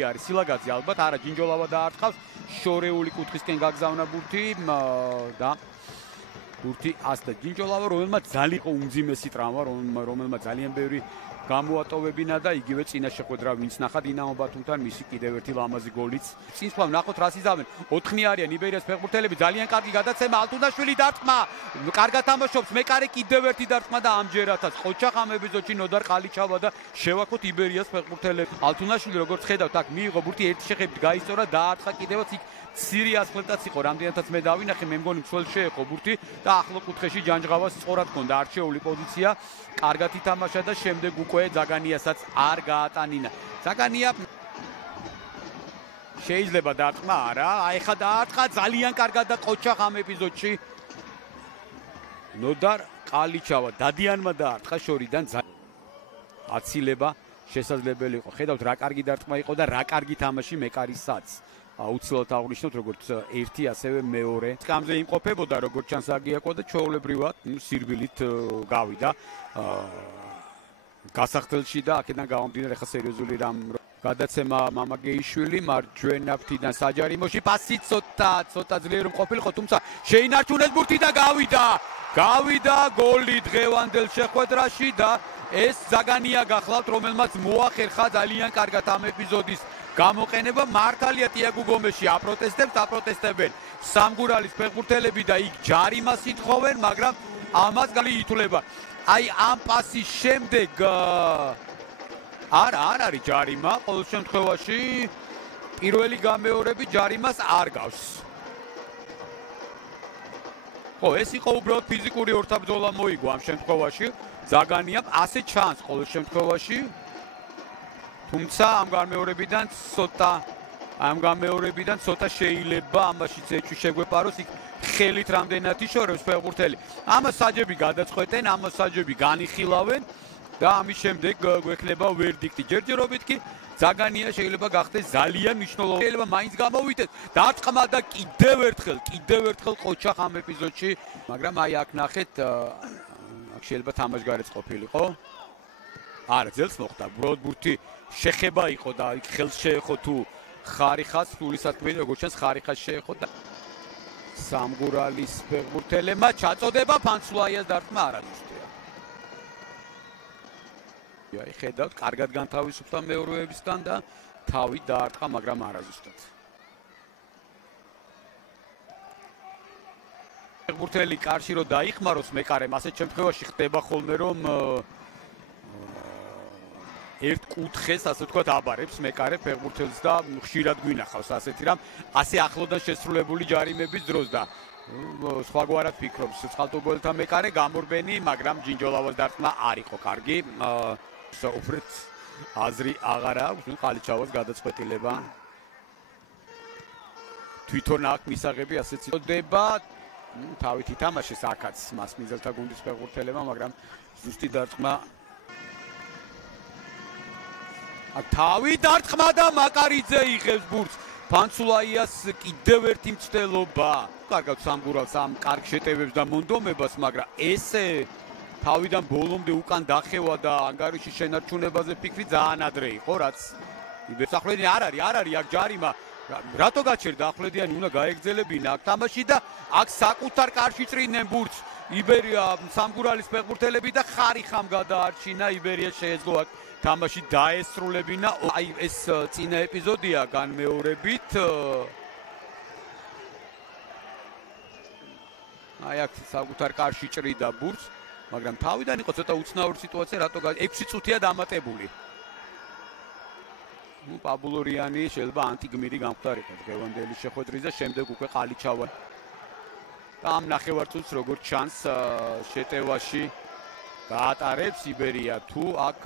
გოლი არის სილაგაძე ალბათ არა ჯინჯოლავა დაარტყავს შორეული კუთხისკენ გაგზავნა ბურთი და ბურთი ასდა ჯინჯოლავა რომელმაც ძალიან იყო უმძიმესი ტრავმა რომელმაც ძალიან ბევრი გამოატოვებინა და იგივე წინა შეხვედრა ვინც ნახა დინამო ბათუმთან მისი კიდევ ერთი ლამაზი გოლიც წინსვლა ნახოთ რას იზამენ 4-ი არიან იბერიას ფეხბურთელები ძალიან კარგი გადაცემა ალტუნაშვილი დარტყმა კარგად თამაშობს მეკარე კიდევ ერთი დარტყმა და ამჯერადაც ყოჩახამ ეპიზოდში ნოდარ ყალიჩავა და შევაქოთ იბერიას ფეხბურთელები ალტუნაშვილი როგორც ხედავთ აქ მიიღო ბურთი ერთი შეხედვით გაისწორა დაარტყა კიდევაც იქ ცირე ასფალტაც იყო რამდენადაც მე დავინახე მე მგონი მსველ შეეხო ბურთი და ახლო კუთხეში ჯანჯღავას სწორად ჰქონდა არჩეული პოზიცია კარგად ითამაშა და შემდეგ უკვე ზაგანიასაც არ გაატანინა ზაგანია შეიძლება დაარტყმა არა აი ხა დაარტყა ძალიან კარგად და ყოჩახ ამ ეპიზოდში ნოდარ ყალიჩავა დადიანმა დაარტყა შორიდან აცილება შესაძლებელი იყო ხედავთ რა კარგი დარტყმა იყო და რა კარგი თამაში მეკარისაც აუცილებლად აღნიშნოთ როგორც ერთი ასევე მეორე სკამზე იმყოფებოდა როგორც ჩანს აგიაკო და ჩვეულებრივად სირბილით გავიდა გასახდელში და აქედან გამომდინარე ხა სერიოზული რამ გადაცემა მამაგეიშვილი მარჯვენა ფრთიდან საჯარიმოში პასი ცოტა ძლიერი ყოფილიყო თუმცა შეინარჩუნეს ბურთი და გავიდა გოლი დღევანდელ შეხვედრაში და ეს ზაგანია გახლავთ რომელმაც მოახერხა ძალიან კარგად ამ ეპიზოდის გამოყენება მართალია ტიაგო გომეში აპროტესტებენ სამგურალის ფეხბურთელები და იქ ჯარიმას ითხოვენ მაგრამ ამას გალი ითვლება აი ამ პასის შემდეგ არ არის ჯარიმა ყოველ შემთხვევაში პირველი გამეორები ჯარიმას არ გავს ხო ეს იყო უბრალოდ ფიზიკური ორთაბრძოლა მოიგო ამ შემთხვევაში ზაგანიამ ასე ჩანს ყოველ შემთხვევაში თუმცა ამ გამეორებიდან ცოტა შეიძლება ამაშიც ეჭვი შეგვეპაროს იქ ხელით რამდენად იშორებს ფეხბურთელი ამას საჯები გადაწყვეტენ ამას საჯები განიხილავენ და ამის შემდეგ გვექნება ვერდიქტი ჯერჯერობით კი ზაგანია შეიძლება გახდეს ძალიან მნიშვნელოვანი შეიძლება მაინც გამოვიდეს დარტყმა და კიდევ ერთხელ ყოჩახ ამ ეპიზოდში მაგრამ აი აქ ნახეთ აქ შეიძლება თამაშგარეც ყოფილიყო არა ძელს მოხდა უბრალოდ ბურთი შეხება იყო და იქ ხელს შეეხო თუ ხარიხას სული საქმე როგორც ჩანს ხარიხას შეეხო და სამგურალის ფეხბურთელებმა ჩაწოდება ფანცვლაიას დარტყმა არაზუსტია აი ხედავთ კარგად განთავისუფლდა მეორეებისგან და თავი დაარტყა მაგრამ არაზუსტად ფეხბურთელი კარში რო დაიხმაროს მეკარემ ასეთ შემთხვევაში ხდება ხოლმე რომ ერთ კუთხეს ასე ვთქვათ აბარებს მეკარე ფეხბურთელს და ხშირად გვინახავს ასეთი რამ ასე ახლოდან შესრულებული ჯარიმების დროს და სხვაგვარად ფიქრობს ცხალტობელთა მეკარე გამორბენი მაგრამ ჯინჯოლავას დარტყმა არ იყო კარგი საუბრეთ აზრი აღარ აქვს ყალიჩავას გადაწყვეტილება თვითონ აქ მისაღები ასეც იწოდება თავით ითამაშეს აქაც მას მიზელთა გუნდის ფეხბურთელებმა მაგრამ ზუსტი დარტყმა თავი დარტყმა და მაკარიძე იღებს ბურთს ფანცულაიას კიდევ ერთი მცდელობა კარგად სამგურალს ამ კარგ შეტევებს და მონდომებას მაგრამ ესე თავიდან ბოლომდე უკან დახევა და ანგარიშის შენარჩუნებაზე ფიქრი ძალიან ადრე იყო რაც იბერსახლებიანი არ არის აქ ჯარიმა რატო გაჩერდა ახვლედიანი უნდა გაეგზელებინა აქ თამაში და აქ საკუთარ კარში წრიდნენ ბურთს იბერია სამგურალის ფეხბურთელები და ხარიხამ გადაარჩინა იბერია შეეძლო აქ თამაში დაესრულებინა აი ეს წინა ეპიზოდია განმეორებით აი აქ საკუთარ კარში ჭრიდა ბურთს მაგრამ თავიდან იყო ცოტა უცნაური სიტუაცია რატო 6 წუთია დამატებული პაბულორიანი შეიძლება ანტიგმირი გამختارიყო დღევანდელი შეხვედრის და შემდეგ უკვე ყალიჩავა და ამ ნახევარწუთს როგორც ჩანს შეტევაში გაატარებს იბერია თუ აქ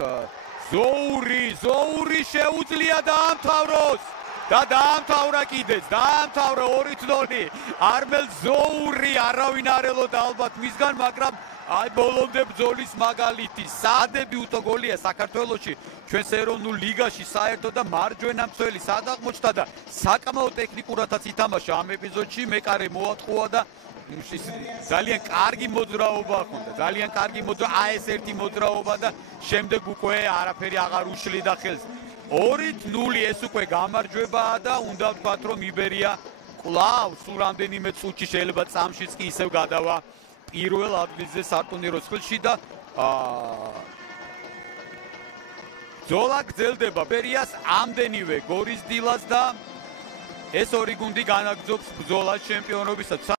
ზოური შეუძლია დაამთავროს და დაამთავრა კიდეც დაამთავრა 2-0 არმელ ზოური არავინ არ ელოდა ალბათ მისგან მაგრამ აი ბოლომდე ბრძოლის მაგალითი სადებიუტო გოლია საქართველოში ჩვენს ეროვნულ ლიგაში საერთოდ და მარჯვენა მცველი სადაღმოჩნდა და საკმაოდ ტექნიკურადაც ითამაშა ამ ეპიზოდში მეკარე მოატყუა და ძალიან კარგი მოძრაობა ჰქონდა ეს ერთი მოძრაობა და შემდეგ უკვე არაფერი აღარ უშლიდა ხელს 2-0 ეს უკვე გამარჯვებაა და უნდა ვთქვათ, რომ იბერია კვლავ სულ რამდენიმე წუთში შეიძლება წამშიც კი ისევ გადავა პირველ ადგილზე სატურნირო ცხრილში და ბრძოლა გრძელდება იბერიას ამდენივე გორის დილას და ეს ორი გუნდი განაგრძობს ბრძოლას ჩემპიონობისათვის.